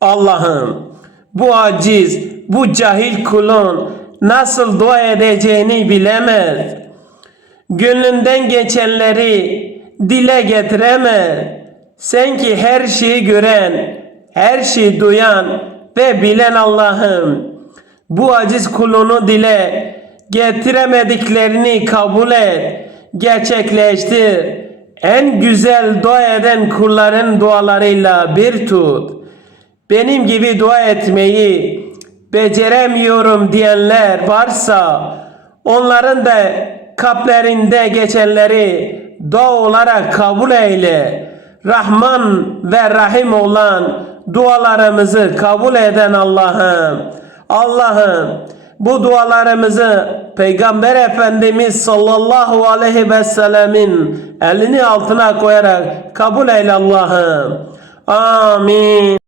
Allah'ım bu aciz, bu cahil kulun nasıl dua edeceğini bilemez. Gönlünden geçenleri dile getiremez. Sen ki her şeyi gören, her şeyi duyan ve bilen Allah'ım. Bu aciz kulunu dile getiremediklerini kabul et, gerçekleştir. En güzel dua eden kulların dualarıyla bir tut. Benim gibi dua etmeyi beceremiyorum diyenler varsa onların da kalplerinde geçenleri dua olarak kabul eyle. Rahman ve Rahim olan dualarımızı kabul eden Allah'ım. Allah'ım bu dualarımızı Peygamber Efendimiz sallallahu aleyhi ve sellemin elini altına koyarak kabul eyle Allah'ım. Amin.